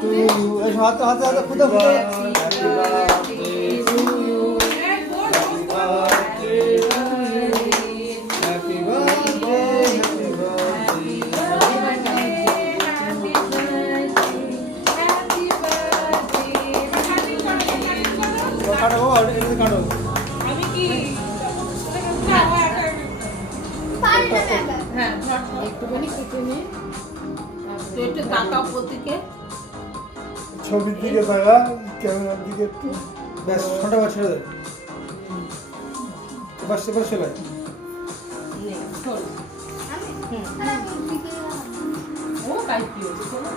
to you. হাতে হাতে হাতে ফুটো ফুটো। Happy birthday to you. Happy birthday to you. Happy birthday, happy birthday. কাটো বাবা, এটা কাটো। আমি কি হ্যাঁ একটুখানি কেটে নিই তো একটু তাকাও প্রতীকে ছবির দিকে তাকা, ক্যামেরার দিকে একটু। ব্যাস ছোট বাচ্চা ছেড়ে দে। বাস এবার সেলাই। নে চল ও কাইতি হচ্ছে চলো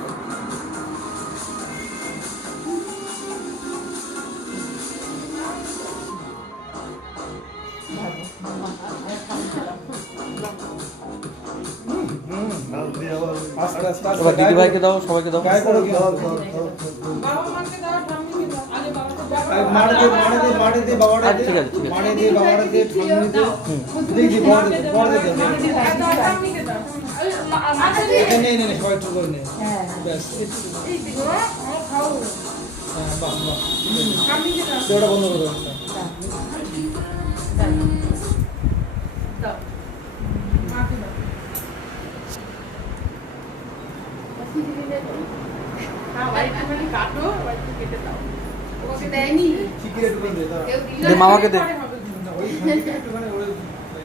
আস্তে আস্তে আস্তে। এবার দিদি ভাইকে দাও, সবাইকে দাও। গায়ে করো কি? বাবা মাকে দাও ঠাম্মিকে দাও আগে বাবাকে দাও মারে দে বাবাটা দে। ঠিক আছে, ঠিক আছে। মারে দে বাবাটা দে, ঠাম্মি দে। দেখি বড় দে, বড় দে। ঠাম্মিকে দাও এটা নেই নে সবাই একটু করে নে। হ্যাঁ ব্যাস। এই দিকে খাও হ্যাঁ বাহ বাহ। ঠাম্মিকে দাও সেটা বন্ধ করে দাও। দাও মাকে দাও হ্যাঁ ভাই একটুখানি কাটো আর একটু কেটে দাও ওকে দেয়নি চিকিরে একটু করে দে। দাঁড়া। কেউ দিল দে, মামাকে দে। পরে হবে। ওই একটুখানি ওই